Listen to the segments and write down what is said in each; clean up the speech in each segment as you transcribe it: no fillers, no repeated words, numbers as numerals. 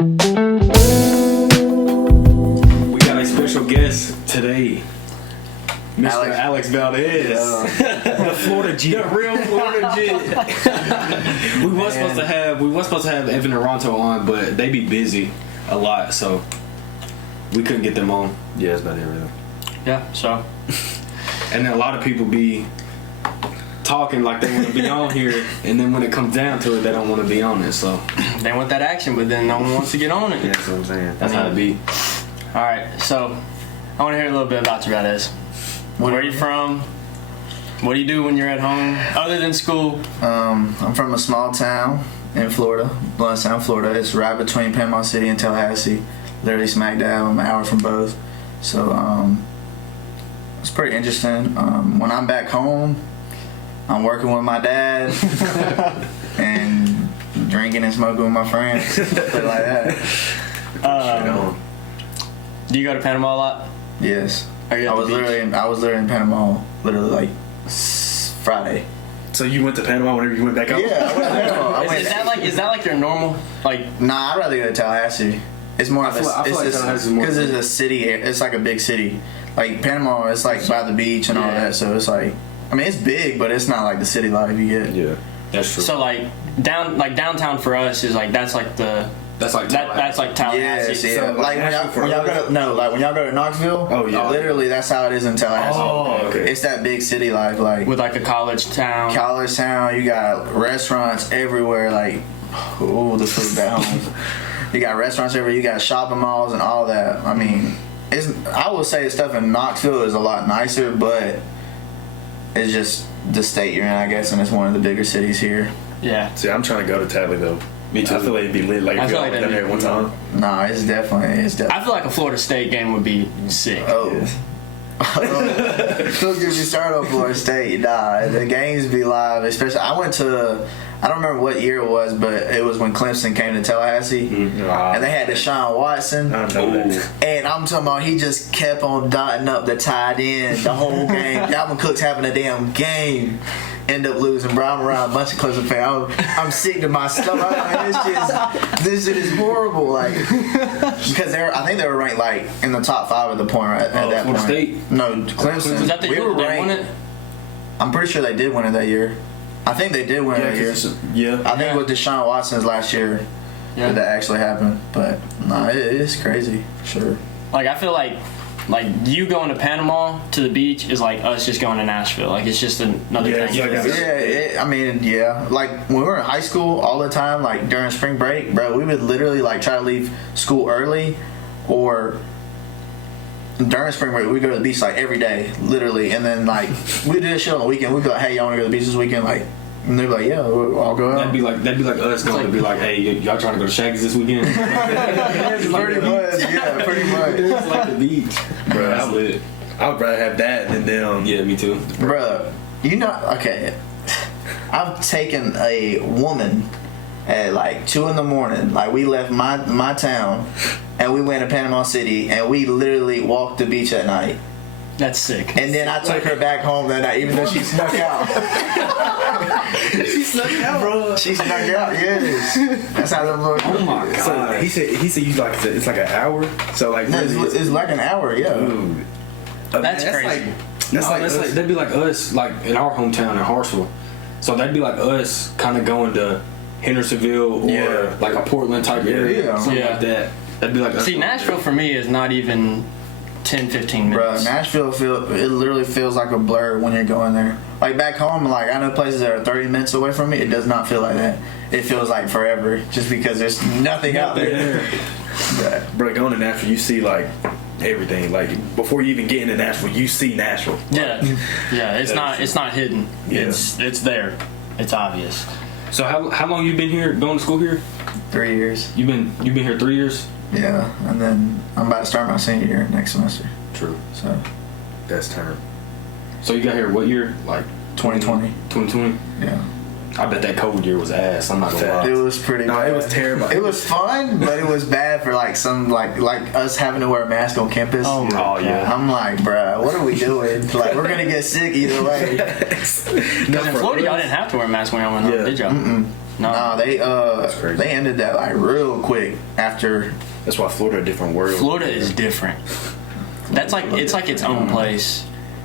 We got a special guest today, Mr. Alex Valdez, the Florida G, the real Florida G. we was supposed to have Evan and Ronto on, but they be busy a lot, so we couldn't get them on. Yeah, that's about it, really. Yeah, so. And then a lot of people be talking like they want to be on here, and then when it comes down to it, they don't want to be on it. So they want that action, but then no one wants to get on it. Yeah, that's what I'm saying. That's how it be. All right, so I want to hear a little bit about you, Valdez. Where are you from? What do you do when you're at home, other than school? I'm from a small town in Florida, Blountstown, Florida. It's right between Panama City and Tallahassee, literally smack dab. I'm an hour from both. So it's pretty interesting. When I'm back home, I'm working with my dad and drinking and smoking with my friends, stuff like that. Do you go to Panama a lot? Yes, Are you at I the was beach? literally in Panama, literally like Friday. So you went to Panama whenever you went back out? Yeah, I went to Panama. Is that like your normal like? Nah, I'd rather go to Tallahassee. It's more of a I feel like Tallahassee is more because it's a city. It's like a big city. Like Panama, it's like by the beach and all that. So it's like, I mean, it's big, but it's not like the city life you get. Yeah, That's true. So like downtown for us is like that's like Tallahassee. Yes, yeah. So, like when y'all go to Knoxville. Oh, yeah. Literally, that's how it is in Tallahassee. Oh, okay. It's that big city life, like with like a college town. college town. You got restaurants everywhere. Like, ooh, the food back home. You got restaurants everywhere. You got shopping malls and all that. I mean, I would say the stuff in Knoxville is a lot nicer, but it's just the state you're in, I guess, and it's one of the bigger cities here. Yeah. See, I'm trying to go to Tally though. Me too. I feel like it'd be lit. Like I if feel y'all like went down that'd there be one time. Nah, it's definitely. I feel like a Florida State game would be sick. Oh. Don't get me started on Florida State. Nah, the games be live. Especially, I don't remember what year it was, but it was when Clemson came to Tallahassee, and they had Deshaun Watson. I know that. And I'm talking about he just kept on dotting up the tight end the whole game. Dalvin Cook's having a damn game. End up losing, bro. I'm around a bunch of Clemson fans. I'm sick to my stomach. This shit is horrible. Like, because I think they were ranked like in the top 5 at the point at that Florida point. State? No, Clemson. Was that the year they won it? I'm pretty sure they did win it that year. I think they did win it that year. Yeah. I think it was Deshaun Watson's last year that actually happened. But nah, it's crazy for sure. Like I feel like you going to Panama to the beach is like us just going to Nashville. Like it's just another thing. I mean, like when we were in high school all the time, like during spring break, bro, we would literally like try to leave school early, or during spring break we go to the beach like every day, literally. And then like we did this shit on the weekend. We'd be like, hey, y'all want to go to the beach this weekend? Like, and they'd be like, yeah, I'll go out. That'd be like us going to be like, hey, y'all trying to go to Shaggy's this weekend? Pretty much. It's like the beach, bro. That's lit. I would rather have that than them. Yeah, me too, Bro, okay. I've taken a woman at like 2 a.m. Like we left my town and we went to Panama City and we literally walked the beach at night. That's sick. And then I took her back home that night, even though she snuck out. She snuck out, bro. She snuck out, yes. That's how that works. Oh my god. So he said you like it's like an hour. So like No, it's like an hour, yeah. Dude. That's crazy. That's like that'd be like us, like in our hometown in Hartsville. So that'd be like us kind of going to Hendersonville or like a Portland type area, something like that. That'd be like us. See, Nashville for me is not even 10-15 minutes. Bro, Nashville it literally feels like a blur when you're going there. Like back home, like I know places that are 30 minutes away from me. It does not feel like that. It feels like forever, just because there's nothing out there. Bro, going to Nashville, you see like everything. Like before you even get into Nashville, you see Nashville. Yeah, it's not hidden. Yeah. It's there. It's obvious. So how long you been here, going to school here? 3 years. You've been here 3 years? Yeah, and then I'm about to start my senior year next semester. True. So That's term. So you got here what year? Like 2020. 2020? Yeah. I bet that COVID year was ass. I'm not gonna lie. It was pretty bad. It was terrible. It was fun, but it was bad for like some like us having to wear a mask on campus. Oh yeah. I'm like, bruh, what are we doing? Like, we're gonna get sick either way. Because in Florida, y'all didn't have to wear a mask when y'all went home, did y'all? No, they ended that like real quick after. That's why Florida a different world. Florida is different. That's like it's like its own place.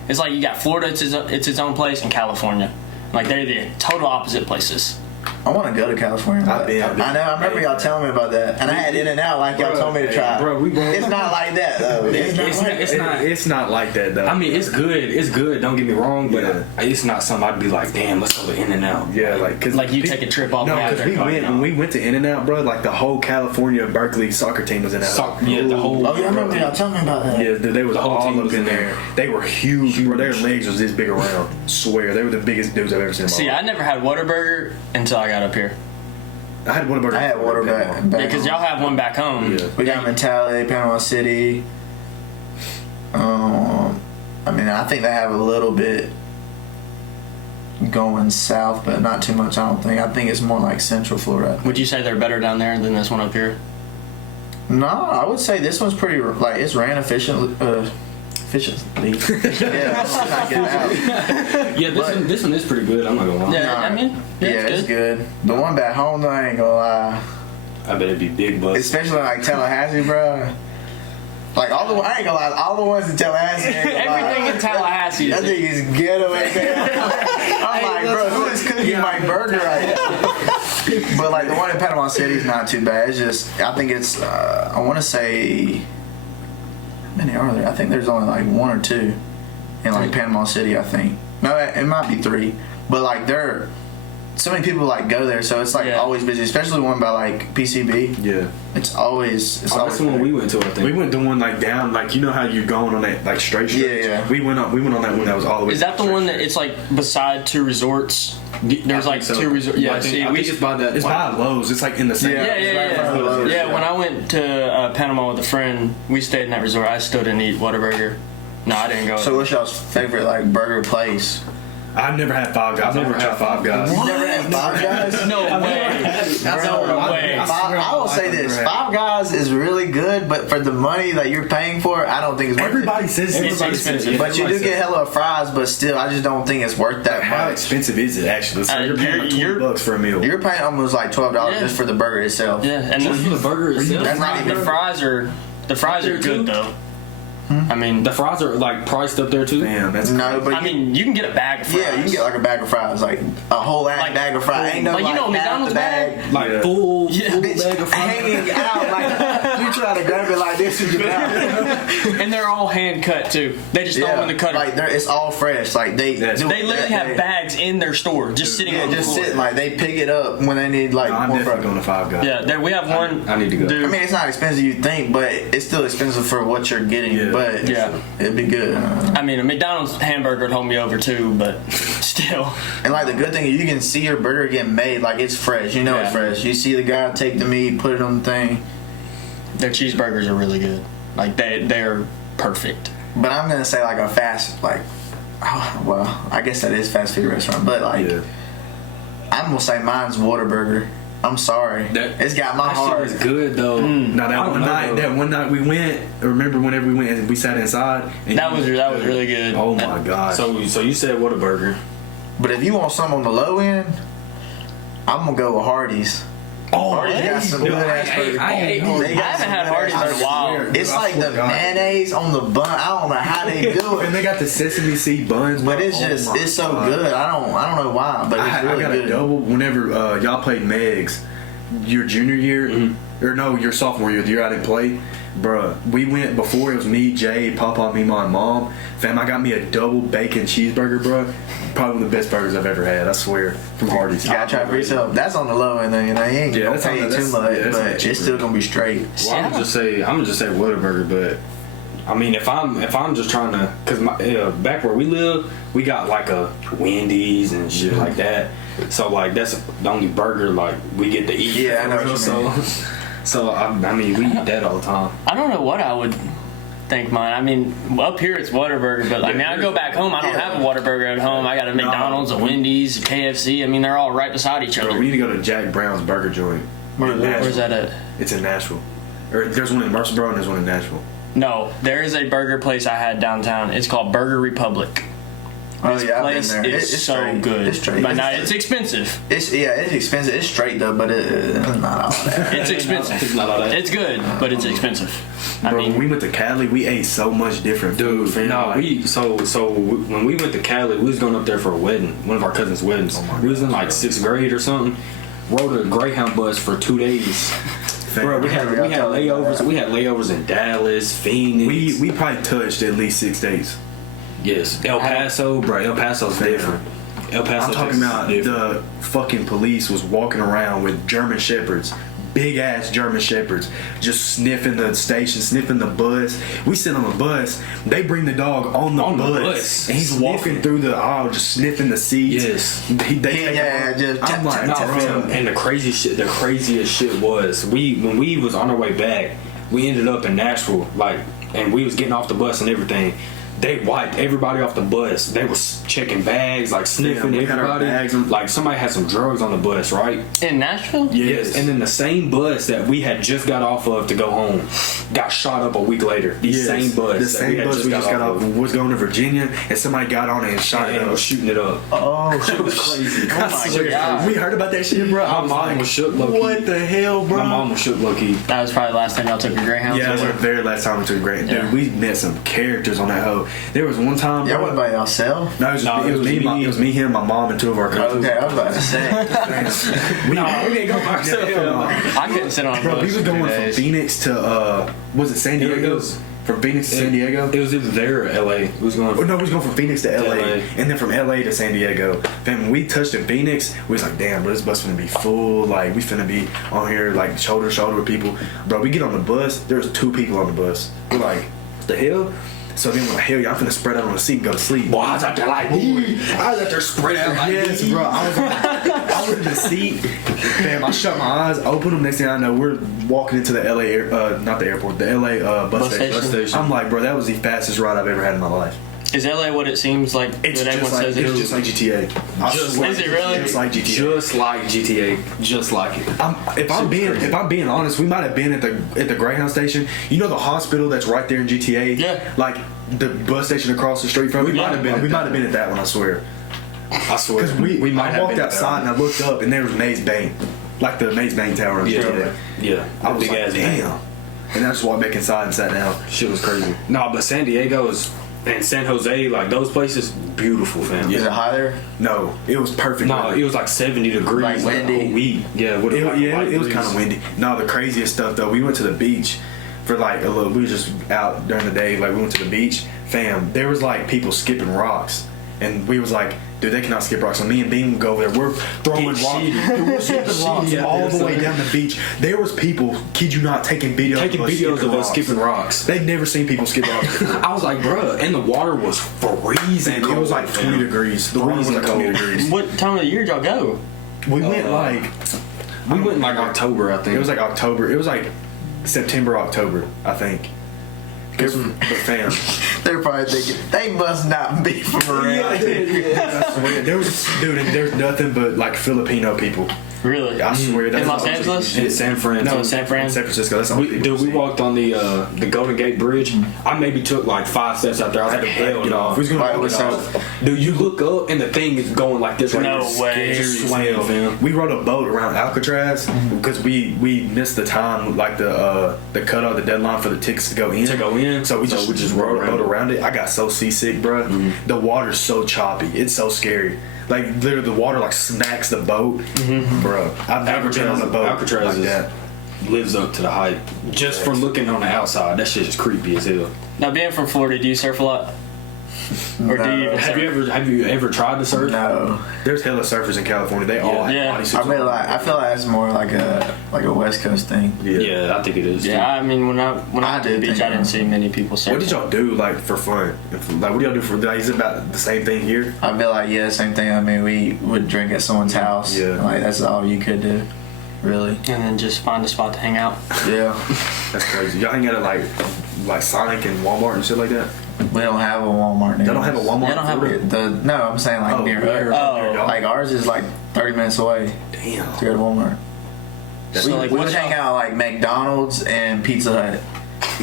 It's like you got Florida, it's its own place, and California. Like they're the total opposite places. I want to go to California. I know. I remember y'all telling me about that, and I had In-N-Out like y'all told me to try. Bro, it's not like that though. It's not like that though. I mean, it's good. It's good. Don't get me wrong, but it's not something I'd be like, damn, let's go to In-N-Out. Yeah, like cause like you take a trip all the way out there. When we went to In-N-Out, bro, like the whole California Berkeley soccer team was in that. The whole. Oh yeah, I remember y'all telling me about that. Yeah, they was all up in there. They were huge, bro. Their legs was this big around. Swear, they were the biggest dudes I've ever seen. See, I never had Whataburger until I got up here. I had Whataburger. I had Whataburger. Yeah, because y'all have one back home. Yeah. We got them in Tallahassee, Panama City. I mean, I think they have a little bit going south, but not too much. I don't think. I think it's more like Central Florida. Would you say they're better down there than this one up here? No, I would say this one's pretty like it's ran efficiently. Yeah, this one is pretty good. I'm not gonna lie. Yeah, I mean, it's good. The one back home though, I ain't gonna lie. I bet it'd be big bucks. Especially like Tallahassee, bro. Like I ain't gonna lie, all the ones in Tallahassee. Everything in Tallahassee. That thing is ghetto as hell. I'm like, bro, who is cooking my burger right now? But like the one in Panama City is not too bad. It's just, I think it's, I want to say, how many are there? I think there's only like one or two in like Panama City. I think no, it might be three. But like so many people like go there, so it's like always busy, especially one by like PCB. Yeah, it's always. That's the one we went to. I think we went to one like down, like you know how you're going on that like straight stretch. Yeah. We went on that one that was all the way. Is that the one that it's like beside two resorts? There's like two resorts. Yeah, I think it's by that. It's by Lowe's. It's like in the same. Yeah. When I went to Panama with a friend, we stayed in that resort. I still didn't eat Whataburger. No, I didn't go. So what's y'all's favorite like burger place? I've never had Five Guys. I've never tried Five Guys. You never had Five Guys? No way. No way. I will say this: Five Guys is really good, but for the money that you're paying for it, I don't think it's worth Everybody says it's expensive. But you do get hella fries, but still, I just don't think it's worth that How much. expensive is it actually? So you're paying like $20 for a meal. You're paying almost like $12 just for the burger itself. Yeah, and just for the burger itself. That's not even. the fries are good though. I mean, the fries are like priced up there too. Damn, that's no, but I mean, you can get a bag of fries. yeah, you can get like a bag of fries, like a whole ass bag of fries. Ain't no like, you know, half McDonald's the bag? Like full Bitch, bag of fries. hanging out like you try to grab it like this with your mouth. And they're all hand cut too. They just throw them in the cutter. Like it's all fresh. Like they literally have bags in their store just sitting on the floor. sitting like they pick it up when they need like I'm more definitely going to Five Guys. Yeah, we have one. I need to go. Dude, I mean, it's not expensive you think, but it's still expensive for what you're getting. Yeah. But Yeah. it'd be good. I mean, a McDonald's hamburger would hold me over too, but still. And like the good thing is you can see your burger get made like it's fresh. You know it's fresh. You see the guy take the meat, put it on the thing. Their cheeseburgers are really good. Like they're perfect. But I'm gonna say like a fast well, I guess that is fast food restaurant. But like I'm gonna say mine's Whataburger. I'm sorry. It's got my heart. It's good though. Now that one night we went. Remember whenever we went and we sat inside. And that was really good. Oh my god. So you said Whataburger. But if you want something on the low end, I'm gonna go with Hardee's. Hardee's got some good ass burgers. I haven't had Hardee's in a while. It's like the mayonnaise on the bun. I don't know how they do it. And they got the sesame seed buns. But it's just it's so good. I don't know why, but it's really I got good. a double whenever y'all played Megs your junior year or no, your sophomore year, the year I didn't play. Bruh, we went before. It was me, Jay, Papa, me, my mom. Fam, I got me a double bacon cheeseburger, bruh. Probably one of the best burgers I've ever had. I swear, from Hardee's. You gotta try it for yourself. That's on the low end, though. You know, you ain't gonna pay you too much, but it's still gonna be straight. Well, I'm gonna just say Whataburger, but I mean, if I'm just trying to, cause back where we live, we got like a Wendy's and shit like that. So like that's the only burger like we get to eat. Yeah, I know what you mean. So I mean, we eat that all the time. I don't know what I would think mine. I mean, up here it's Whataburger, but I mean, I go back home, I don't have a Whataburger at home. I got a McDonald's, a Wendy's, a KFC. I mean, they're all right beside each other. We need to go to Jack Brown's Burger Joint. Where's that at? It's in Nashville. Or there's one in Murfreesboro and there's one in Nashville. No, there is a burger place I had downtown. It's called Burger Republic. Oh, yeah, I've been place there. is It's so straight. good. It's straight. But now it's expensive. It's expensive. It's straight though, but it's not all that. It's expensive. It's not all that. It's good, but it's expensive. I Bro, when mean, we went to Cali, we ate so much different Dude, food. fam. no, Like, when we went to Cali, we was going up there for a wedding, one of our cousins' weddings. We was in like 6th grade or something. Rode a Greyhound bus for 2 days. Bro, we had layovers. We had layovers in Dallas, Phoenix. we probably touched at least 6 days. Yes, El Paso, bro. El Paso's different. El Paso. I'm talking about the fucking police was walking around with German Shepherds, big ass German Shepherds, just sniffing the station, sniffing the bus. We sit on the bus, they bring the dog on the bus, and he's walking through the aisle, just sniffing the seats. Yes. I'm like, No, bro. And the craziest shit was when we was on our way back, we ended up in Nashville, and we was getting off the bus and everything. They wiped everybody off the bus. They was checking bags, sniffing we had our everybody. bags on- Like somebody had some drugs on the bus, right? in Nashville? Yes. And then the same bus that we had just got off of to go home got shot up a week later. The same bus. The same bus we just got off of was going to Virginia, and somebody got on it and shot it and up. was shooting it up. Oh, It was crazy. Oh my God. We heard about that shit, bro. My mom was shook low key. What the hell, bro? My mom was shook low key. That was probably the last time y'all took a Greyhound. Yeah, that was our very last time we took a Greyhound. Dude, Yeah. we met some characters on that hoe. There was one time. y'all bro, went by yourself? No, it was me, him, my mom, and 2 of our cousins. Okay, I was about to say. We didn't go by ourselves. I couldn't sit on a Bro, bus we was for 2 going from days. Phoenix to was it San Diego? Diego. From Phoenix to San Diego. It was either there or LA. We was going. Oh, no, we was going from Phoenix to LA, LA. and then from LA to San Diego. Then when we touched in Phoenix, we was like, damn, bro, this bus finna be full. Like, we finna be on here, shoulder to shoulder with people. Bro, we get on the bus, there's 2 people on the bus. We're like, what the hell? So then we're like, hell yeah, I'm finna spread out on the seat and go to sleep. Boy, I was out there I was out there spread out like Yes, this. bro. I was in the seat. Damn, I shut my eyes, open them. Next thing I know, we're walking into the LA, not the airport, the LA bus station. I'm like, bro, that was the fastest ride I've ever had in my life. Is LA what it seems like? It's that just everyone like, says it it's is? just like GTA. I Just swear, Is it really? Just like GTA. Just like GTA. Just like it. If I'm being honest, we might have been at the Greyhound station. You know the hospital that's right there in GTA. Yeah. Like the bus station across the street from. We might have been at that one. I swear. I swear. Because I walked outside and I looked up and there was Maze Bank, like the Maze Bank Tower in GTA. Yeah. I was big like, ass damn. And I just walked back inside and sat down. Shit was crazy. No, but San Diego and San Jose, those places, beautiful, fam. Is it higher? No, it was perfect. No, weather. it was like 70 degrees. Like windy. The whole week. Yeah, It was kind of windy. No, the craziest stuff though, we went to the beach for a little. We were just out during the day. We went to the beach, fam. There was people skipping rocks, and we was like, dude, they cannot skip rocks. So me and Bean would go over there. We're throwing rocks. Dude, we're skipping rocks all the way down the beach. There was people, kid you not, taking videos of us skipping rocks. They'd never seen people skip rocks before. I was like, bruh, and the water was freezing. Man, it was like 20 degrees. The water was like 20 degrees. What time of the year did y'all go? We went we went in October, I think. it was like October. It was like September, October, I think. But fam, They're probably thinking, they must not be from around here. I swear, there's nothing but Filipino people. Really? I swear. In Los Angeles? in San Fran. No, San Fran? San Francisco. That's the only people. We walked on the Golden Gate Bridge. I maybe took 5 steps out there. I was like, hell no. Who's gonna Right, walk it so- off? Dude, you look up and the thing is going like this. No It's way. scary as hell, fam. We rode a boat around Alcatraz because we missed the time, the cutoff, the deadline for the tickets to go in. So we just rode a boat around it. I got so seasick, bro. The water's so choppy. It's so scary. Literally, the water smacks the boat, bro. I've never been on a boat Alcatraz like that. lives up to the hype. Just from looking on the outside, that shit is creepy as hell. Now, being from Florida, do you surf a lot? Or do you even surf? Have you ever tried to surf? No. There's hella surfers in California. They all have Yeah. bodysuits. I feel like it's more like a West Coast thing. Yeah, I think it is. Yeah, I mean, when I went to the did beach, think I didn't see many people surfing. What did y'all do for fun? What do y'all do for? Is it about the same thing here? I feel like, yeah, same thing. I mean, we would drink at someone's house. Yeah. That's all you could do, really. And then just find a spot to hang out. Yeah. That's crazy. Y'all hang out at like Sonic and Walmart and shit like that. We don't have a Walmart near Y'all don't have a us. Walmart. They don't have in Florida? No, I'm saying near near Oh. y'all? Like ours is 30 minutes away Damn. to go to Walmart. So, We would hang out at McDonald's and Pizza Hut.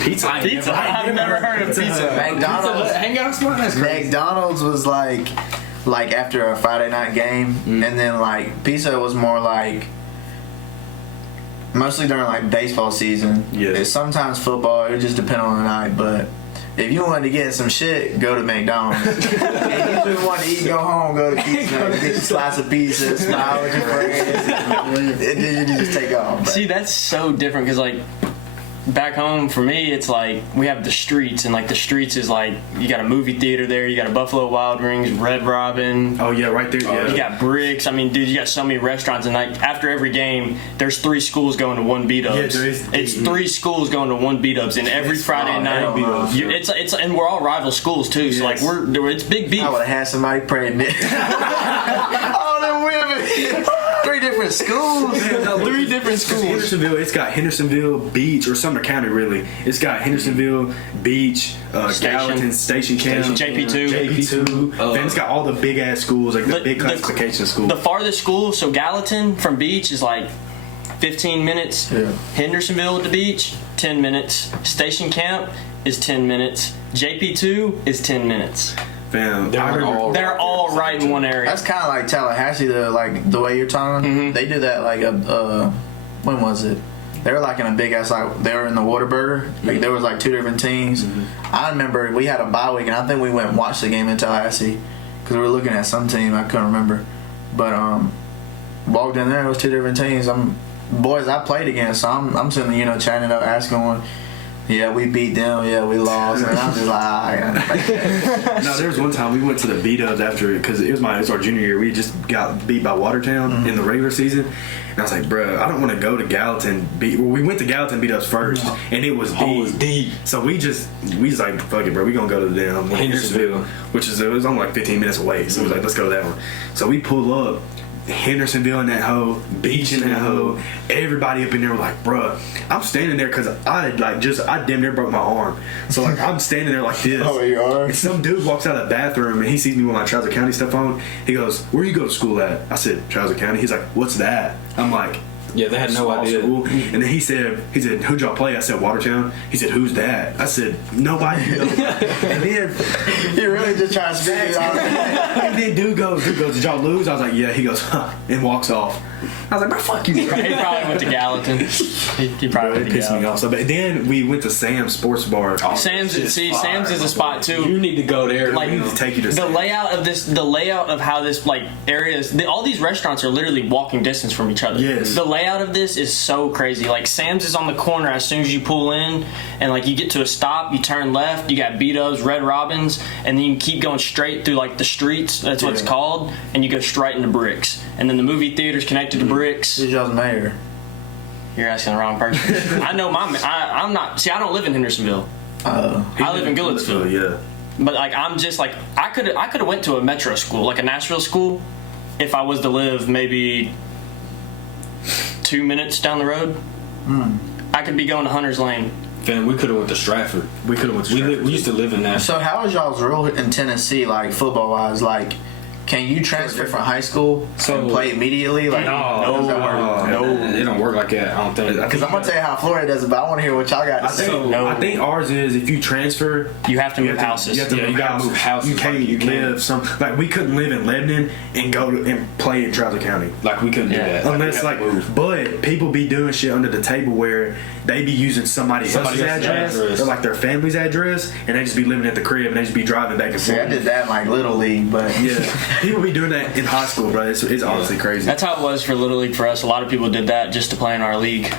Pizza. I've never heard of pizza. McDonald's. Hangout spot. That's crazy. McDonald's was like after a Friday night game, and then like pizza was more like mostly during like baseball season. Yeah. It's sometimes football. It just depends on the night, but. If you wanted to get some shit, go to McDonald's. If you just want to eat, go home, go to Pizza Hut, get a slice of pizza, smile with your friends, and then you just take off. But. See, that's so different because like back home for me, it's like we have the streets, and like the streets is like you got a movie theater there, you got a Buffalo Wild Wings, Red Robin. Oh yeah, right there. Yeah. You got Bricks. I mean, dude, you got so many restaurants, and like after every game, there's 3 schools going to one B-dubs. Yeah, there is. It's 3 schools going to one B-dubs, and every Friday night, it's and we're all rival schools too. So like it's big beef. I would have had somebody pregnant. All them women. 3 different schools. Man, 3 different schools. Hendersonville, it's got Hendersonville Beach, or Sumner County really. It's got Hendersonville Beach, Gallatin, Station Camp, JP2. Then it's got all the big ass schools, like the big classification schools. The farthest school, so Gallatin from Beach is like 15 minutes. Yeah. Hendersonville to Beach, 10 minutes. Station Camp is 10 minutes. JP2 is 10 minutes. Fam, They're all right in one area. That's kind of like Tallahassee, like the way you're talking. Mm-hmm. They do that like when was it? They were like in a big ass, like they were in the Whataburger. Like there was like 2 different teams. I remember we had a bye week, and I think we went and watched the game in Tallahassee because we were looking at some team. I couldn't remember, but walked in there. It was 2 different teams. Boys I played against, so I'm sitting, chatting it up, asking. Yeah, we beat them. Yeah, we lost. And I'm just like, No, there was one time we went to the B-dubs after, because it was our junior year. We just got beat by Watertown in the regular season. And I was like, bro, I don't want to go to Gallatin. We went to Gallatin B-dubs first, and it was deep. So we just like, fuck it, bro. We gonna go to them Hendersonville, which it was only like 15 minutes away. So we was like, let's go to that one. So we pull up. Hendersonville in that hoe, Beach in that hoe, everybody up in there was like, bruh, I'm standing there because I damn near broke my arm. So like I'm standing there like this. Oh, you are? And some dude walks out of the bathroom and he sees me with my Trouser County stuff on. He goes, where you go to school at? I said, Trouser County. He's like, what's that? I'm like, yeah, they had no idea. School. And then he said, who'd y'all play? I said, Watertown. He said, who's that? I said, nobody knows. And then you're really just trying to speak it out. And then dude goes, did y'all lose? I was like, yeah. He goes, huh, and walks off. I was like, bro, fuck you. He probably went to Gallatin. He probably went to pissed me off. So, but then we went to Sam's Sports Bar. Sam's is a spot too. You need to go there. Like, we need to take you to the layout of how this like area is. All these restaurants are literally walking distance from each other. Yes. The layout of this is so crazy. Like Sam's is on the corner as soon as you pull in, and like you get to a stop, you turn left, you got B-dubs, Red Robins, and then you keep going straight through like the streets. That's what it's called, and you go straight into Bricks. And then the movie theater's connected to Bricks. Who's y'all's mayor? You're asking the wrong person. I know I'm not. See, I don't live in Hendersonville. I live in Goodlettsville. Yeah. But like I'm just like I could have went to a metro school, like a Nashville school, if I was to live maybe 2 minutes down the road. I could be going to Hunter's Lane. Fam, we could have went to Stratford. We used to live in Nashville. So how is y'all's rule in Tennessee, like football wise? Like, can you transfer from high school and play immediately? Like, no, it don't work like that. I don't think. Because I'm gonna tell you how Florida does it, but I want to hear what y'all got to say. I think ours is if you transfer, you have to move houses. You gotta move houses. You can't live like we couldn't live in Lebanon and go and play in Trouser County. Like we couldn't do that unless but people be doing shit under the table where they be using somebody else's address or like their family's address, and they just be living at the crib and they just be driving back and forth. See, I did that in like Little League, but people be doing that in high school, bro. It's honestly crazy. That's how it was for Little League for us. A lot of people did that just to play in our league.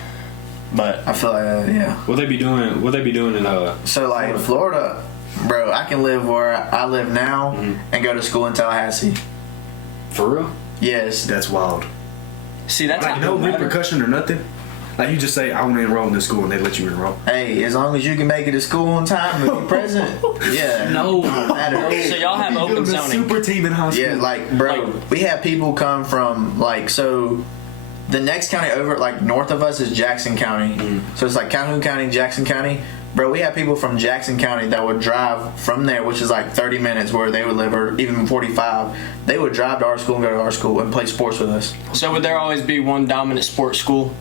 But I feel like What they be doing in so like Florida, bro, I can live where I live now and go to school in Tallahassee. For real? Yes. That's wild. See, that's like no repercussion or nothing. Like you just say, I want to enroll in this school, and they let you enroll. Hey, as long as you can make it to school on time and be present, no matter. So y'all have open zoning. Super team in high school. Yeah, like bro, we have people come from so. The next county over, like north of us, is Jackson County. So it's like Calhoun County, Jackson County. Bro, we have people from Jackson County that would drive from there, which is like 30 minutes where they would live, or even 45. They would drive to our school and go to our school and play sports with us. So would there always be one dominant sports school?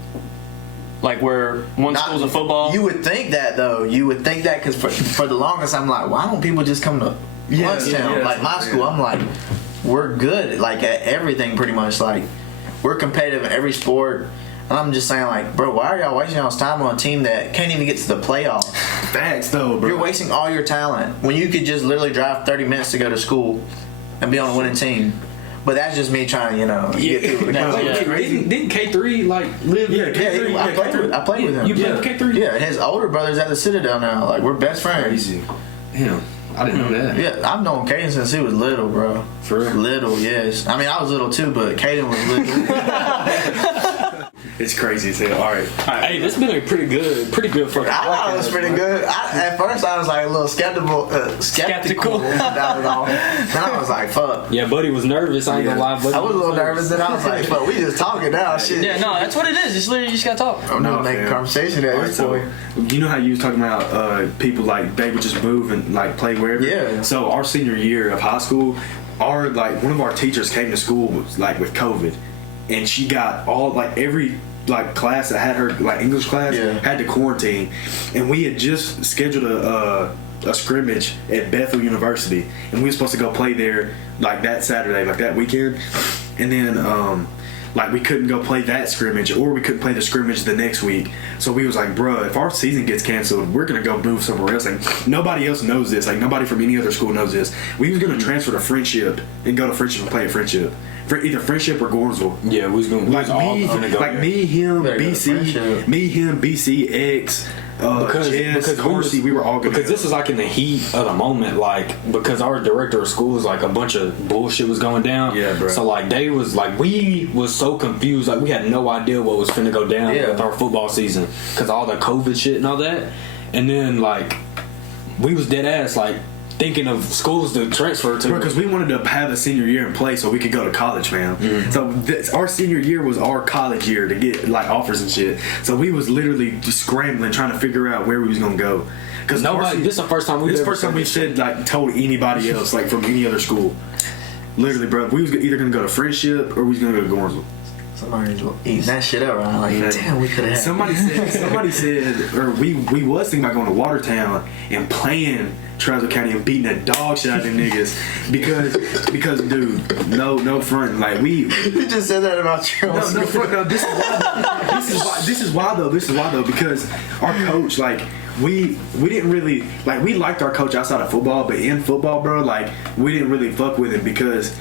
Like where one Not- school's a football. You would think that though. You would think that because for the longest, I'm like, why don't people just come to Youngstown? yeah, Like my school, I'm like, we're good. Like at everything, pretty much. Like we're competitive in every sport. And I'm just saying, like, bro, why are y'all wasting y'all's time on a team that can't even get to the playoffs? Facts though, bro. You're wasting all your talent when you could just literally drive 30 minutes to go to school and be on a winning team. But that's just me trying, get through the That's- college. yeah. Didn't K3 live? Yeah, Yeah, I played with him. You played with K3? Yeah, and his older brother's at the Citadel now. Like, we're best friends. Crazy. Damn, I didn't know that. Yeah, I've known Caden since he was little, bro. For real? Little, yes. I mean, I was little too, but Caden was little. It's crazy as hell. All right. Hey, this been a pretty good fucking I thought it was podcast, pretty bro. good. At first, I was like a little skeptical about it all. Then I was like, fuck. Yeah, Buddy was nervous. I ain't gonna lie, Buddy. I was a little nervous, then I was like, fuck, we just talking now, shit. Yeah, no, that's what it is. It's literally you just gotta talk. I'm not making fam. conversation at All right, this so point. you know how you was talking about people like they would just move and like play wherever. Yeah. So our senior year of high school, one of our teachers came to school with COVID, and she got every class that had her English class had to quarantine, and we had just scheduled a scrimmage at Bethel University, and we were supposed to go play there that Saturday, that weekend, and then we couldn't go play that scrimmage, or we couldn't play the scrimmage the next week. So we was like, bruh, if our season gets canceled, we're gonna go move somewhere else. Nobody else knows this. Nobody from any other school knows this. We was gonna transfer to Friendship and go to Friendship and play at Friendship. For either Friendship or Gornsville. Yeah, we was gonna go Me, him, Better go to Friendship. BC, X, Jess, Carsey, we were all gonna because go. this was in the heat of the moment, because our director of school was a bunch of bullshit was going down. Yeah, bro. So they was we was so confused, we had no idea what was finna go down with our football season because all the COVID shit and all that, and then we was dead ass thinking of schools to transfer to. Because we wanted to have a senior year in play so we could go to college, man. Mm-hmm. So our senior year was our college year to get offers and shit. So we was literally just scrambling trying to figure out where we was gonna go. Because Nobody. This is the first time we said told anybody else from any other school. Literally, bro, we was either gonna go to Friendship or we was gonna go to Gornsville. Somebody's eating that shit up, right? Damn, we could have. Somebody said, or we was thinking about going to Watertown and playing Trazewell County and beating the dog shit out of them niggas because dude, no front, we. You just said that about you. No front. No, this is why though because our coach we didn't really we liked our coach outside of football, but in football, bro, we didn't really fuck with him because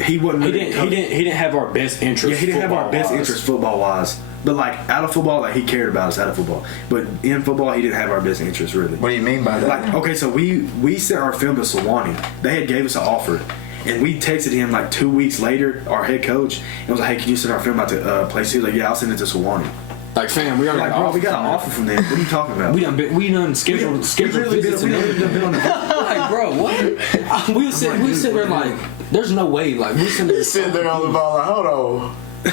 he wasn't. He didn't have our best interest. Yeah, he didn't have our best interest football wise. But out of football, he cared about us out of football. But in football, he didn't have our best interest really. What do you mean by that? Okay, so we sent our film to Sewanee. They had gave us an offer. And we texted him 2 weeks later, our head coach, and was like, "Hey, can you send our film out to place?" He was like, "Yeah, I'll send it to Sewanee." Fam, we already bro, we got an offer from them. What are you talking about? We done scheduled visits and everything. Bro, what? We was sitting there there's no way. We sitting there. Sitting there on the ball, hold on. We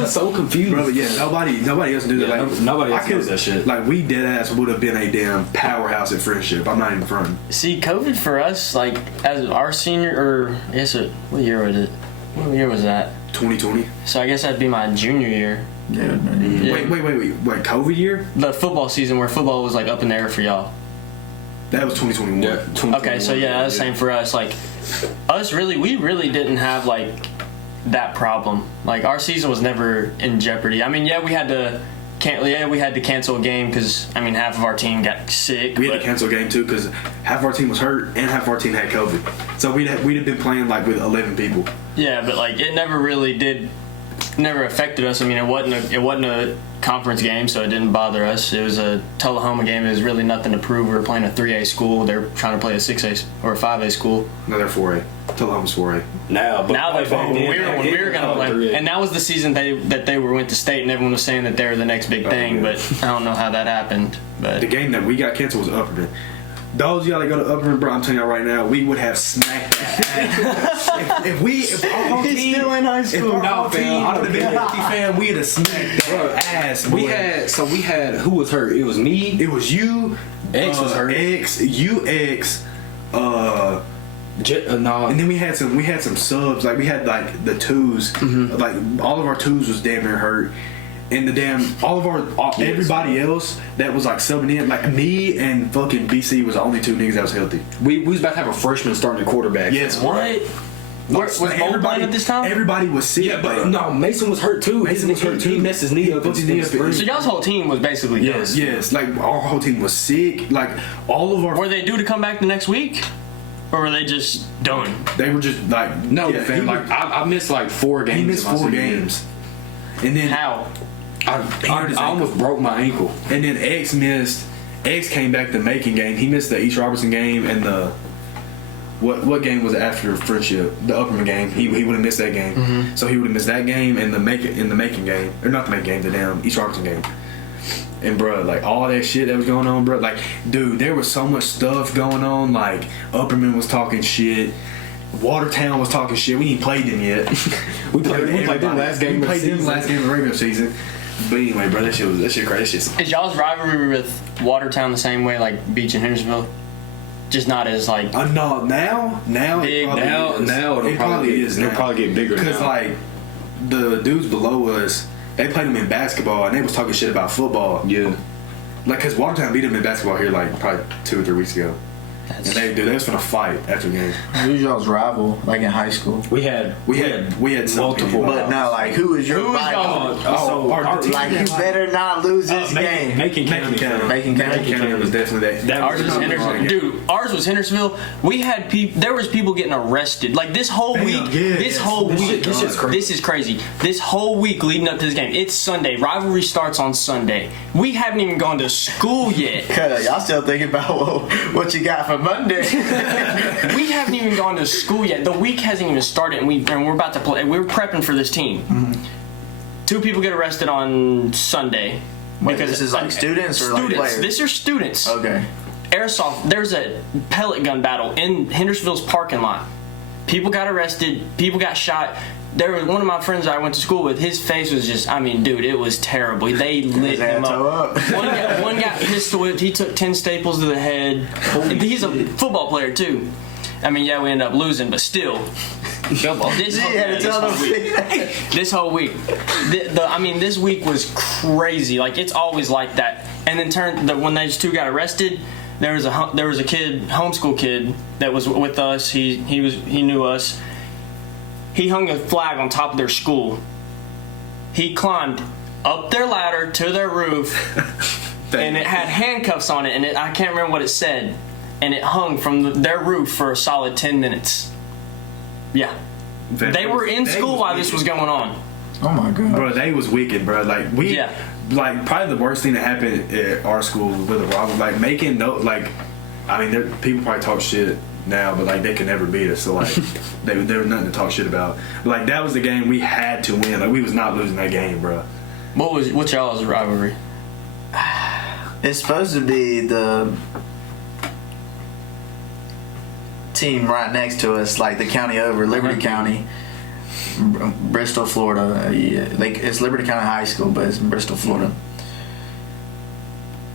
were so confused. Bro, yeah, nobody else knew that. Nobody else knows that shit. We dead ass would have been a damn powerhouse at Friendship. I'm not even fronting. See, COVID for us, as our senior, or I guess what year was it? What year was that? 2020. So I guess that'd be my junior year. Yeah. Wait, COVID year? The football season where football was up in the air for y'all. That was 2021. Yeah, 2021. Okay, so yeah, that's the same for us. We really didn't have that problem. Our season was never in jeopardy. I mean, yeah, we had to cancel a game because half of our team got sick. We had to cancel a game too because half our team was hurt and half our team had COVID. So we'd have been playing with 11 people. Yeah, but it never affected us. it wasn't a conference game, so it didn't bother us. It was a Tullahoma game. It was really nothing to prove. We were playing a 3A school. They're trying to play a 6A or a 5A school. No, they're 4A. Tullahoma's 4A. Now we were gonna play, and that was the season that they went to state, and everyone was saying that they were the next big thing. But I don't know how that happened. But the game that we got canceled was Upperton. Those of y'all that go to Upperton, bro, I'm telling y'all right now, we would have smacked that. if our whole team still in high school. If our whole team would have been healthy, fam, we'd have smacked that ass. We had who was hurt? It was me. It was you. X was hurt. X. No. And then we had some subs. We had the twos. Mm-hmm. All of our twos was damn near hurt. And the damn everybody else that was like subbing in, like me and fucking BC was the only two niggas that was healthy. We was about to have a freshman starting the quarterback. Yes, What? Was Bowl playing at this time? Everybody was sick. Yeah, but no, Mason was hurt too. Mason was hurt too. He messed his knee up. He fucked his knee up. So y'all's whole team was basically done. Yes, like our whole team was sick. Like all of our. Were they due to come back the next week? Or were they just done? They were just like No, fam. Like I missed like 4 games. He missed 4 games. And then How? I almost broke my ankle. And then X came back the Macon game. He missed the East Robertson game and the what game was after Friendship? The Upperman game. He would have missed that game. Mm-hmm. So he would have missed that game and the Macon game, or not the Macon game, the damn East Robertson game. And bro, like all that shit that was going on, bro. Like, dude, there was so much stuff going on. Like Upperman was talking shit. Watertown was talking shit. We ain't played them yet. we played them last game. We played them last game of the regular season. But anyway, bro, that shit crazy. Is y'all's rivalry with Watertown the same way like Beach and Hendersonville? Just not as like no, now big, it probably is. It'll probably get bigger because like the dudes below us, they played them in basketball and they was talking shit about football. Yeah, like because Watertown beat them in basketball here like probably 2 or 3 weeks ago. And they was gonna fight after the game. Who's y'all's rival? Like in high school? we had multiple. But no, like who is your rival? Like you better not lose this game. Macon County. Macon County was definitely that. Ours was Hendersonville. Dude, ours was Hendersonville. We had there was people getting arrested. Like this whole week. This is crazy. This whole week leading up to this game. It's Sunday. Rivalry starts on Sunday. We haven't even gone to school yet. Y'all still thinking about what you got for Monday? We haven't even gone to school yet. The week hasn't even started, and we're about to play. We're prepping for this team. Mm-hmm. 2 people get arrested on Sunday. Because this is like students or like players? These are students. Okay. Airsoft. There's a pellet gun battle in Hendersonville's parking lot. People got arrested. People got shot. There was one of my friends I went to school with. His face was just, I mean, dude, it was terrible. They lit him up. One got pistol whipped. He took 10 staples to the head. He's a football player too. I mean, yeah, we ended up losing, but still. This whole week, this week was crazy. Like it's always like that. And then when those 2 got arrested, there was a kid, homeschool kid, that was with us. He knew us. He hung a flag on top of their school. He climbed up their ladder to their roof, and it had handcuffs on it, and I can't remember what it said, and it hung from their roof for a solid 10 minutes. Yeah. They were in school while this was going on. Oh my god. Bro, they was wicked, bro. Like like probably the worst thing that happened at our school with a rival, like making I mean, people probably talk shit now, but like they can never beat us. So like there was nothing to talk shit about. But, like that was the game we had to win. Like we was not losing that game, bro. What's y'all's rivalry? It's supposed to be the team right next to us, like the county over, Liberty County, Bristol, Florida. It's Liberty County High School, but it's Bristol, Florida.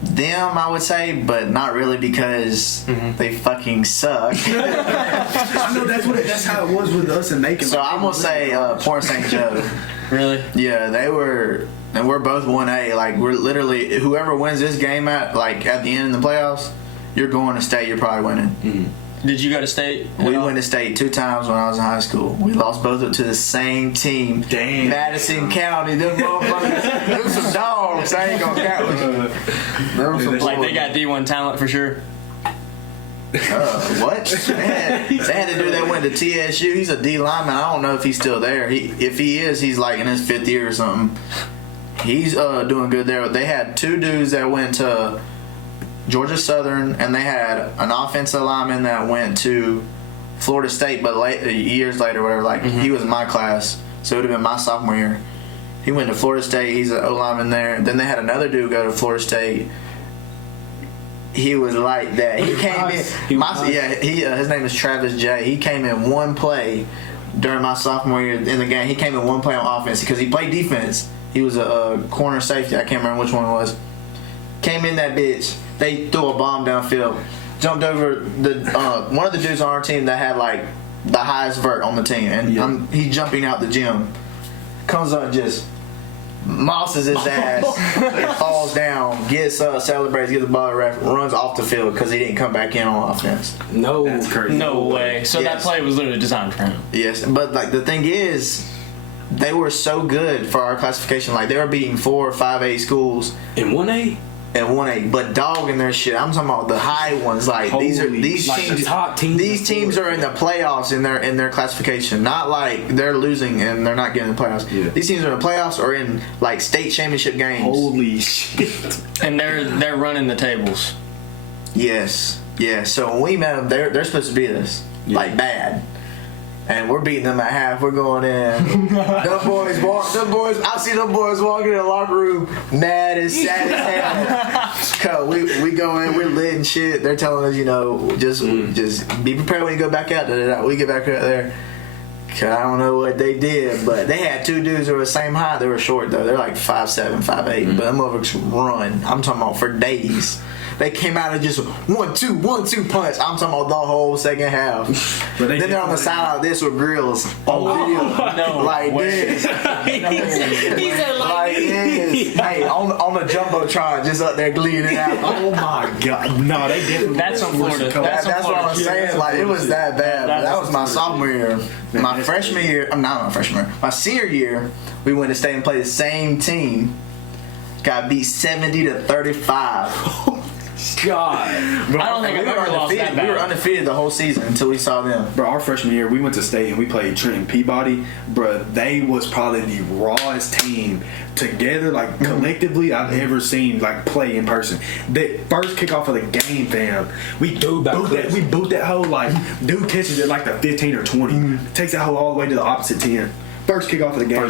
Them, I would say, but not really because they fucking suck. I know that's how it was with us and Macon. So I'm gonna say Port St. Joe. Really? Yeah, they were, and we're both 1A. Like we're literally whoever wins this game at the end of the playoffs, you're going to state. You're probably winning. Mm-hmm. Did you go to state? We went to state 2 times when I was in high school. We lost both to the same team. Damn. Madison County. Them motherfuckers. Them some dogs. I ain't gonna count with them. Like they got D1 talent for sure. What? They had a dude that went to TSU. He's a D lineman. I don't know if he's still there. If he is, he's like in his 5th year or something. He's doing good there. They had 2 dudes that went to Georgia Southern, and they had an offensive lineman that went to Florida State, but years later, whatever. He was in my class, so it would have been my sophomore year. He went to Florida State. He's an O lineman there. Then they had another dude go to Florida State. He was like that. He came in. His name is Travis J. He came in one play during my sophomore year in the game. He came in one play on offense because he played defense. He was a corner safety. I can't remember which one it was. Came in that bitch. They threw a bomb downfield. Jumped over one of the dudes on our team that had like the highest vert on the team, and he's jumping out the gym. Comes up and just mosses his ass, falls down, gets celebrates, gets the ball to ref, runs off the field because he didn't come back in on offense. No, That's crazy. No way. So that Yes. play was literally designed for him. Yes, but like the thing is, they were so good for our classification. Like they were beating 4 or 5A schools in 1A. and 1A, but dogging their shit. I'm talking about the high ones. Like these like teams. the top teams. These teams are in the playoffs in their classification. Not like they're losing and they're not getting in the playoffs. Yeah. These teams are in the playoffs or in like state championship games. Holy shit. And they're running the tables. Yes, yeah. So when we met them, they're supposed to beat us like bad, and we're beating them at half. We're going in. Them boys, I see them boys walking in the locker room, mad as sad as hell. Cause we go in, we're lit and shit. They're telling us, just be prepared when you go back out. We get back out there. Cause I don't know what they did, but they had 2 dudes who were the same height. They were short though. They're like 5'7", 5'8", but them motherfuckers run. I'm talking about for days. They came out and just 1-2, 1-2 punch. I'm talking about the whole second half. But Then they're on the side like this with grills on video, no like way. this, He said like this. Hey, on the jumbotron, just up there gleaning out. Oh my god. No, they didn't. That's on Florida. That's what I'm saying. Like it was that bad. But that was my sophomore year. My freshman year. I'm not my freshman year. My senior year, we went to state and played the same team. Got beat 70-35. God. I don't think I've ever lost that bad. We were undefeated the whole season until we saw them. Bro, our freshman year, we went to state and we played Trenton Peabody. Bro, they was probably the rawest team together, like collectively, I've ever seen like play in person. The first kickoff of the game, fam, we boot that hoe like dude catches it like the 15 or 20, takes that hoe all the way to the opposite 10. First kickoff of the game.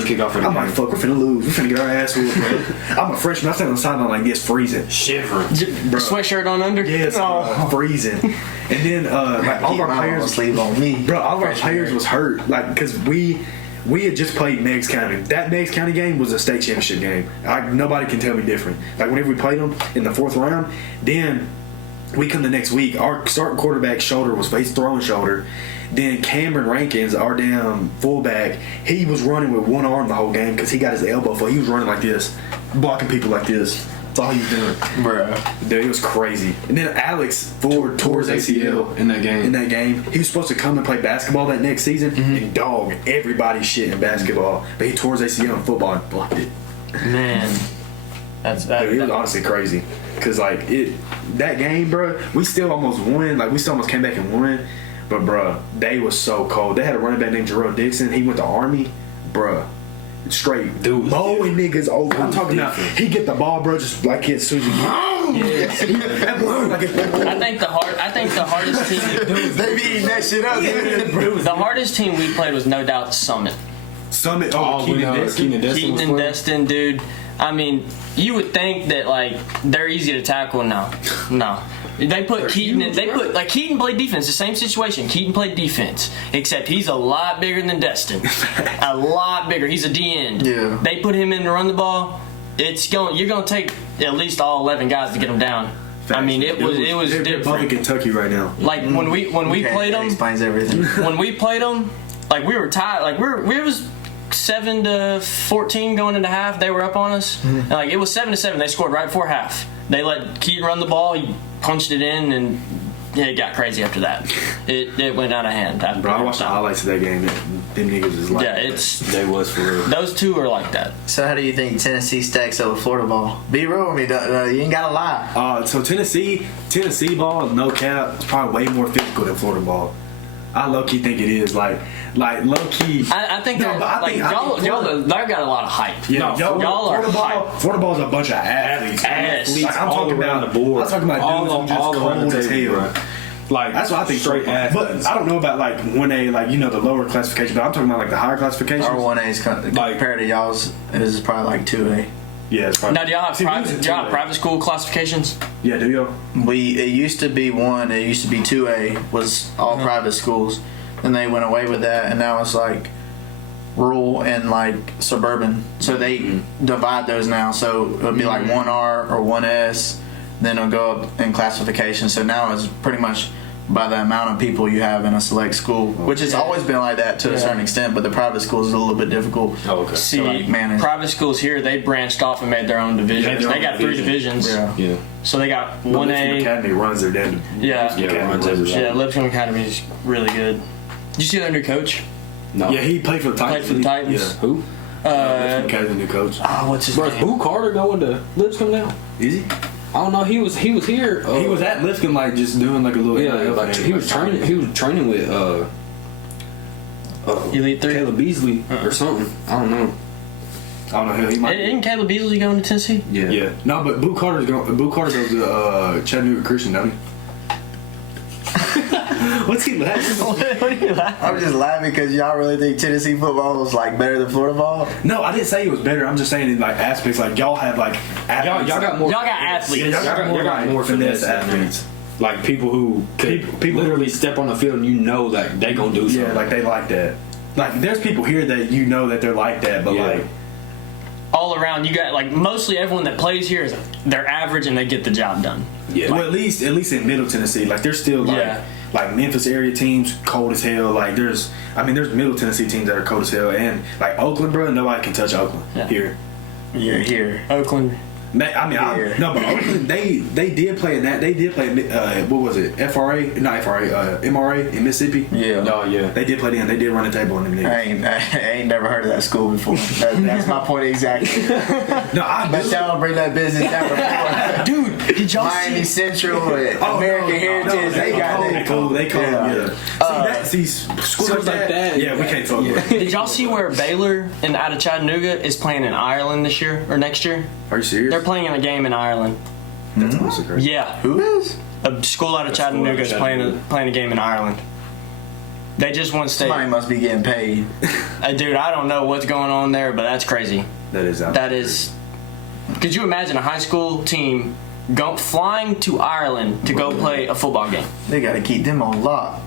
I'm like, fuck, we're finna lose. We're finna get our ass whooped, bro. I'm a freshman. I stand on the sideline like this, freezing. Shivering. Bro. Sweatshirt on under? Yes, bro, freezing. And then like all of our players, sleeve on me. bro, all of our players was hurt, like because we had just played Meigs County. That Meigs County game was a state championship game. Nobody can tell me different. Like whenever we played them in the 4th round, then we come the next week. Our starting quarterback's shoulder was face throwing shoulder. Then Cameron Rankins, our damn fullback, he was running with one arm the whole game because he got his elbow full. He was running like this, blocking people like this. That's all he was doing. Bruh. Dude, it was crazy. And then Alex Ford tore his ACL in that game. He was supposed to come and play basketball that next season and dog everybody's shit in basketball. But he tore his ACL in football and blocked it. Man. Dude, It was honestly crazy. Because, like, that game, bro, we still almost won. Like, we still almost came back and won. But, bro, they was so cold. They had a running back named Jerome Dixon. He went to Army. Bro, straight. Dude. Mowing niggas over. I'm talking about, he get the ball, bro, just like as soon as he I think the hardest team. They be eating that shit up. The hardest team we played was no doubt Summit. Summit. Keenan Destin. Keaton and Destin, dude. I mean, you would think that like they're easy to tackle. No. They put Keaton in. They put like Keaton played defense. The same situation. Keaton played defense, except he's a lot bigger than Destin. A lot bigger. He's a D end. Yeah. They put him in to run the ball. You're gonna take at least all 11 guys to get him down. I mean, it was they're different. both in Kentucky right now. Like when we played them, explains everything. when we played them, like we were tied. Like we was 7-14 going into half. They were up on us. And like it was 7-7. They scored right before half. They let Keaton run the ball. He punched it in, and it got crazy after that. It went out of hand. Bro, I watched the highlights of that game. Them niggas is like, They was for real. Those two are like that. So how do you think Tennessee stacks up with Florida ball? Be real with me. You ain't gotta lie. So Tennessee ball, no cap, is probably way more physical than Florida ball. I low key think it is like low key. I think No, that but I like think- I y'all think Florida- got a lot of hype. Yeah, y'all are hype. Florida ball's a bunch of athletes. Athletes Like, I'm all talking around about the board. I'm talking about dudes who just around cold as table, hell. bro. Like That's what I think. straight But athletes. I don't know about like 1A, like the lower classification. But I'm talking about like the higher classifications. Our 1A's compared to y'all's is probably like 2A. Yeah, it's probably. Now, do y'all have private school classifications? Yeah, do y'all? It used to be 1. It used to be 2A. Was all private schools. Then they went away with that, and now it's like rural and like suburban. So they divide those now. So it'll be like 1R or 1S. Then it'll go up in classification. So now it's pretty much by the amount of people you have in a select school, which has always been like that to a certain extent. But the private schools is a little bit difficult. Oh, okay. See, to, like, manage. private schools here, they branched off and made their own divisions. their They own got 3 division. divisions. Yeah. So they got But Lipscomb 1A. Academy runs their damn. Yeah. Lipscomb Yeah, Academy runs runs everything. their Yeah, Lipscomb Academy is really good. Did you see their new coach? No. Yeah, he played for the Titans. Played for the Titans. Yeah. Who? Lipscomb Academy new coach. What's his Bro, name? who Carter going to Lipscomb now? Is he? I don't know. He was here. He was at Lipscomb, like just doing like a little. Yeah, NIL like thing. he was training. He was training with Elite 3. Caleb Beasley or something. I don't know. I don't know. He might. Isn't Caleb Beasley going to Tennessee? Yeah. Yeah. No, but Boo Carter goes to Chattanooga Christian, don't he? What's he laughing? What are you laughing? I'm just laughing because y'all really think Tennessee football was like better than Florida ball. No, I didn't say it was better. I'm just saying in like aspects like y'all have like athletes. Y'all got more. Y'all got athletes. Yeah, y'all got more, like, more finesse athletes. Like people who could People- literally step on the field and you know that they gonna do something. Yeah, like they like that. Like there's people here that you know that they're like that, but Yeah. like All around, you got like mostly everyone that plays here is they're average and they get the job done. yeah. well, at least in Middle Tennessee, like there's still like Yeah. like Memphis area teams cold as hell. Like there's Middle Tennessee teams that are cold as hell, and like Oakland, bro, nobody can touch Oakland Yeah. here. Yeah, here. Oakland. I no, but Oakland they did play in that. They did play what was it? MRA in Mississippi. Yeah. Oh yeah. They did play them. They did run the table on them niggas. I ain't never heard of that school before. That's my point exactly. No, I But y'all don't bring that business down before. Dude, did y'all Miami see? Central and Oh, American Heritage, they got They it. cold. They cold. Yeah. Yeah. See schools like that. Yeah, we can't fuck with. Did y'all see where Baylor and out of Chattanooga is playing in Ireland this year or next year? Are you serious? They're playing in a game in Ireland. That's honestly crazy. Yeah, Who is? a school out of Chattanooga is playing a game in Ireland. They just won state. Somebody must be getting paid. Dude, I don't know what's going on there, but that's crazy. That is out. That is. Could you imagine a high school team flying to Ireland to go play a football game? They got to keep them on lock.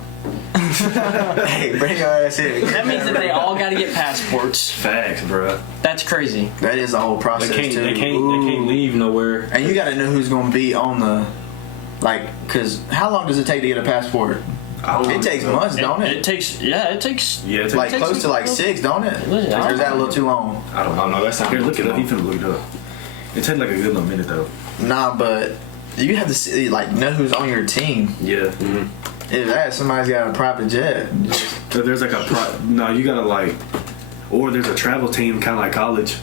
Hey, bring your ass here. That means that they all got to get passports. Facts, bro. That's crazy. That is a whole process They too. can't leave nowhere. And you got to know who's going to be on the, like, because how long does it take to get a passport? It takes months, don't it? It takes. Yeah, it takes. Yeah, it's Like takes close to like 6, don't it? Yeah, Or is that a little too long? I don't know. That sounds Here, look it up. too He finna look it up. It takes like a good little minute though. Nah, but you have to see, like, know who's on your team. Yeah. If that, somebody's got a private jet. So there's like no, you gotta like, or there's a travel team kind of like college.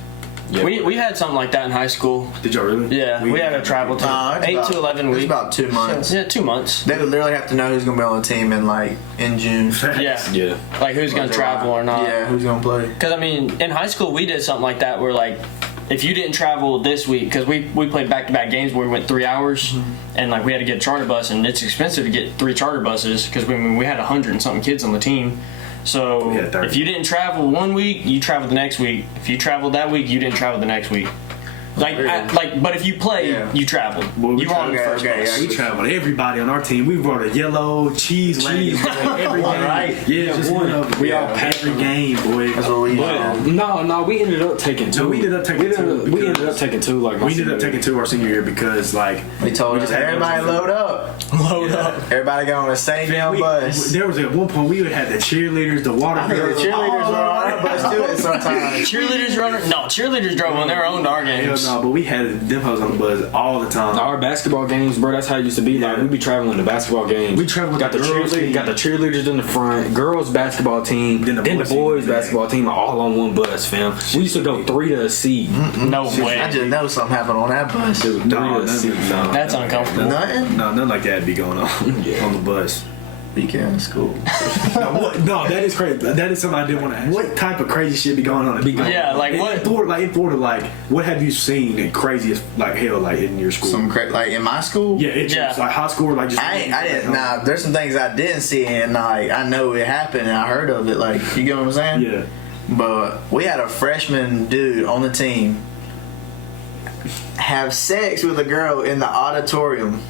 Yeah. We had something like that in high school. Did y'all really? Yeah, we had a travel team. It's 8 to 11 It's weeks. about 2 months. Yeah, 2 months. They would literally have to know who's going to be on the team in June. Yeah. Yeah. Like who's gonna travel or not? Yeah, who's going to play. Because I mean, in high school we did something like that where like, if you didn't travel this week, because we played back-to-back games where we went 3 hours, and like we had to get a charter bus, and it's expensive to get 3 charter buses because we had 100 and something kids on the team. So We had 30. if you didn't travel one week, you traveled the next week. If you traveled that week, you didn't travel the next week. But if you play, Yeah. you traveled. Well, we you were on the traveled- first okay, bus. We traveled. Everybody on our team. We brought a yellow cheese wagon every game. Right. Yeah, just one of them. We all Yeah, packed every game, boy. That's what we But do. no, we ended up taking 2. No, we ended up taking 2 We ended because- up taking 2. Like my We ended up senior taking 2 our senior year because like We told us, just had everybody those- load up. Load up. Everybody got on the same damn bus. There was at one point we had the cheerleaders, the water I think the girls. cheerleaders were on our bus too at some time. Cheerleaders runner? No, cheerleaders drove on their own to our Hell games. no, but we had them hoes on the bus all the time. Our basketball games, bro, that's how it used to be. Like, Yeah. we be traveling to basketball games. We traveled got with the the girls' team. got the cheerleaders in the front, girls basketball team, Then the boys boys team. basketball team, all on one bus, fam. We used to go 3 to a seat. No I way. just know something happened on that bus. Dude, No, 3 to a nothing, seat. no. That's uncomfortable. Nothing? No, nothing like that be going on Yeah. on the bus. Weekend school. No, that is crazy. That is something I did want to ask. What type of crazy shit be going on? Yeah, like what? In Florida, what have you seen in craziest like hell like in your school? Like in my school? Yeah, it's Yeah. just like high school or like just. I didn't. Nah, there's some things I didn't see, and like I know it happened, and I heard of it. Like, you get what I'm saying? Yeah. But we had a freshman dude on the team have sex with a girl in the auditorium.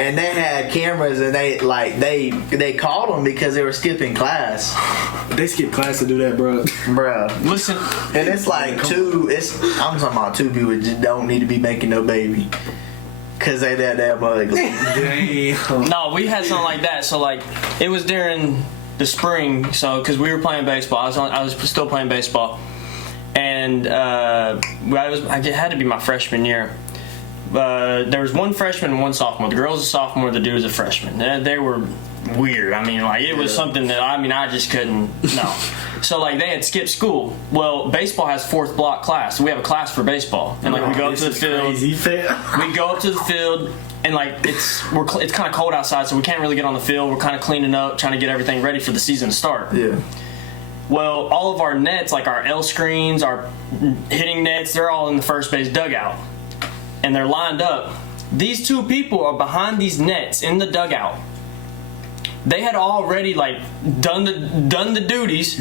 And they had cameras, and they called them because they were skipping class, They skip class to do that, bro. bruh. Listen, And it's like I'm talking about 2 people that just don't need to be making no baby. Cause they that damn ugly. Damn. No, we had something like that. So like, it was during the spring. So because we were playing baseball, I was still playing baseball, and it had to be my freshman year. There was one freshman and one sophomore. The girl was a sophomore. The dude was a freshman. They were weird. I mean, like it was something that I just couldn't. No. So like they had skipped school. Well, baseball has fourth block class. So we have a class for baseball, and like we go up to the field. We go up to the field, and like it's kind of cold outside, so we can't really get on the field. We're kind of cleaning up, trying to get everything ready for the season to start. Yeah. Well, all of our nets, like our L screens, our hitting nets, they're all in the first base dugout, and they're lined up. These two people are behind these nets in the dugout. They had already like done the duties,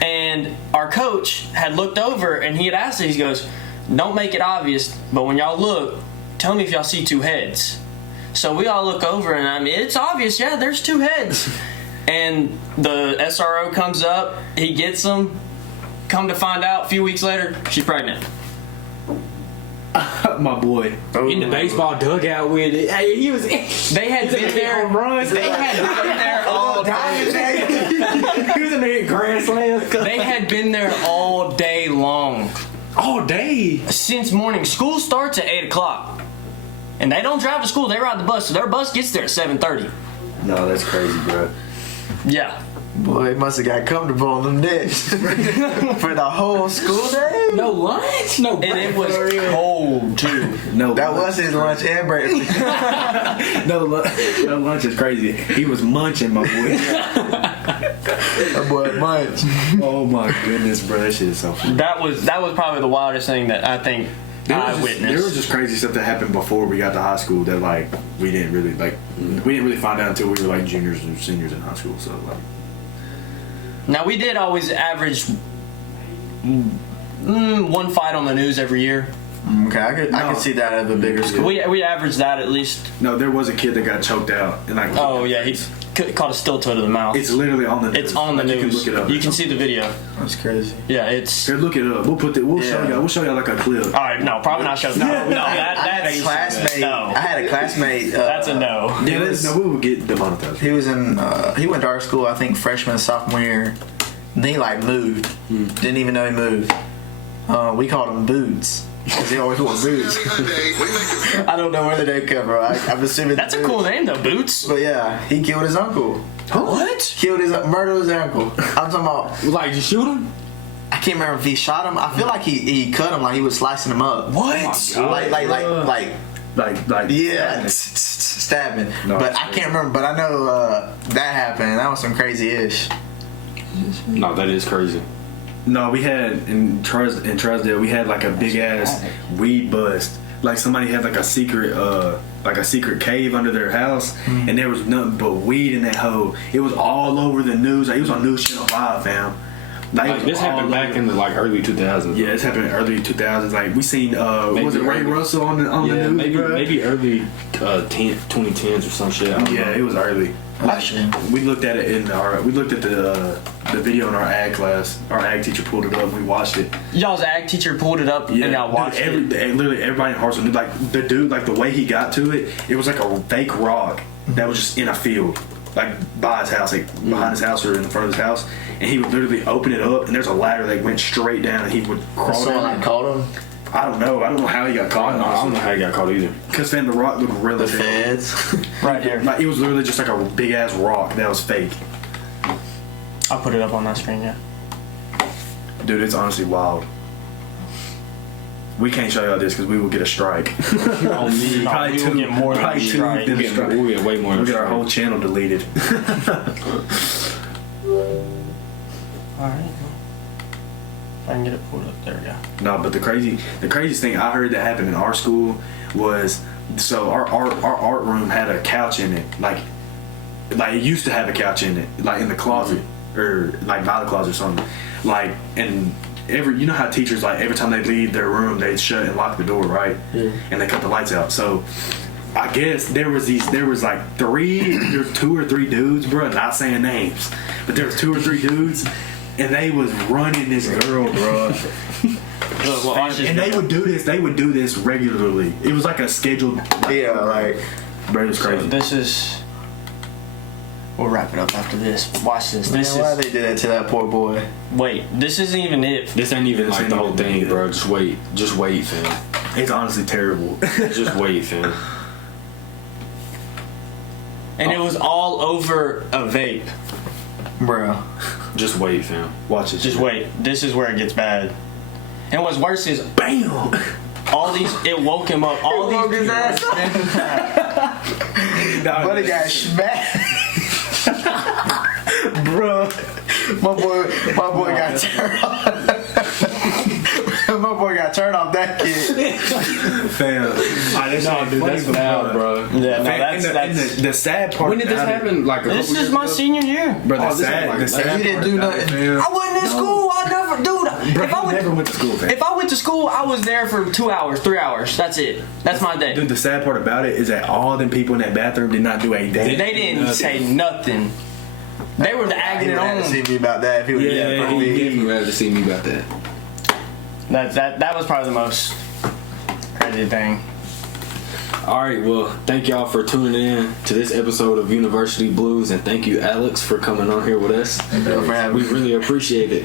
and our coach had looked over and he had asked us, he goes, "Don't make it obvious, but when y'all look, tell me if y'all see two heads." So we all look over, and I mean, it's obvious, yeah, there's two heads. And the SRO comes up, he gets them. Come to find out, a few weeks later, she's pregnant. My boy. In the baseball dugout with it. Hey, he was. They had been there. They had been there all day. He was in there grand slams. They had been there all day long. All day. Since morning. School starts at 8 o'clock. And they don't drive to school, they ride the bus. So their bus gets there at 7:30. No, that's crazy, bro. Yeah. Boy, he must have got comfortable on them nets for the whole school day. No lunch? No break. And it was cold, too. No, That was his lunch and breakfast. no lunch is crazy. He was munching, my boy. That boy munch. Oh my goodness, bro, that shit is so funny. That was probably the wildest thing that I think I witnessed. There was just crazy stuff that happened before we got to high school that like we didn't really find out until we were like juniors and seniors in high school. So like. Now, we did always average one fight on the news every year. Okay, I could see that at a bigger school. We averaged that at least. No, there was a kid that got choked out. And like, Oh, yeah, he caught a steel toe to the mouth. it's literally on the news. It's on the Like, news. You can look it up. You can see the video. That's crazy. Yeah, it's... Here, look it up. We'll show y'all. We'll show y'all like a clip. All right, no, probably not show. No, I had a classmate. No. I had a classmate. That's a no. Yeah, we will get demonetized. He was in. He went to our school. I think freshman and sophomore year. And he like moved. Didn't even know he moved. We called him Boots because he always wore boots. I don't know where the name come from. I'm assuming That's a cool name, though, Boots. But yeah, he killed his uncle. What? Murdered his uncle. I'm talking about. Like, you shoot him? I can't remember if he shot him. I feel like he cut him like he was slicing him up. What? Like yeah, stabbing. No, but I can't remember. But I know that happened. That was some crazy ish. No, that is crazy. No, we had in Trousdale, we had like a big ass weed bust. Like somebody had like a secret cave under their house, and there was nothing but weed in that hole. It was all over the news. Like, it was on News Channel 5, fam. Like, this happened back in the like early 2000s. Yeah, this happened in early 2000s. Like, we seen was it Ray Russell on the news? Maybe early 2010s or some shit. Yeah, it was early. We looked at it we looked at the video in our ag class. Our ag teacher pulled it up and we watched it. Y'all's ag teacher pulled it up and y'all watched it? Literally everybody in Hartsville knew, like, the dude, like the way he got to it, it was like a fake rock that was just in a field, like by his house, like behind his house or in front of his house, and he would literally open it up and there's a ladder that went straight down and he would crawl Someone down. like called him. I don't know how he got caught. I don't know how he got caught either. Because the rock looked really The feds. Right here. Like, it was literally just like a big ass rock that was fake. I'll put it up on that screen, yeah. Dude, it's honestly wild. We can't show y'all this because we will get a strike. On me. No, we will get more than a strike. We'll get way more than We'll get our strike. whole channel deleted. Alright. If I can get it pulled up, there we go. No, but the craziest thing I heard that happened in our school was, so our art room had a couch in it, like it used to have a couch in it, like in the closet or like by the closet or something, like, and you know how teachers, like, every time they leave their room they shut and lock the door, right? Yeah. And they cut the lights out. So I guess there was like two or three dudes, bro, not saying names, but there was 2 or 3 dudes. And they was running this girl, bro. Look, watch this And they video. would do this. They would do this regularly. It was like a scheduled. Yeah, like Bro, it was So crazy. this is. We'll wrap it up after this. Watch this. man, This why is. they did that to that poor boy? Wait, this isn't even it. This ain't even This like ain't the whole even thing, it. bro. Just wait. Just wait, fam. It's honestly terrible. Just wait, fam. And it was all over a vape. Bro. Just wait, fam. Watch it. Just wait. This is where it gets bad. And what's worse is Bam. all these. It woke him up. All these. Woke his ass But he got smacked. Bro. My boy got turned off. My boy got turned off that kid. Fam. No, dude, that's bad, bro. Yeah, no, And that's. the sad part. When did this about it- happen? Like a This couple is years my ago? senior year. Bro, Oh, this ain't like the that. sad You didn't part do about nothing. it, fam. I wasn't in school. I never, dude. Bro, If I you went, never went to school, fam. if I went to school, I was there for 2 hours, 3 hours. That's it. That's my day. Dude, the sad part about it is that all them people in that bathroom did not do a damn. They didn't say nothing. They were agging He it would have to on. see me about that if he would have Yeah, done it for he me. definitely rather to see me about that. That was probably the most crazy thing. All right, well, thank y'all for tuning in to this episode of University Blues, and thank you, Alex, for coming on here with us. Thank you for having We me. really appreciate it.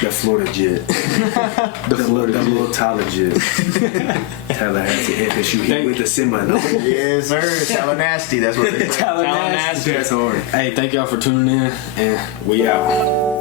The Florida Jet. The Florida The Jet. little Tyler Jet. Tallahassee FSU hit with the Seminole. Yes, sir. Tallahassee. That's what they say. Tallahassee. That's hard. Hey, thank y'all for tuning in, and we out.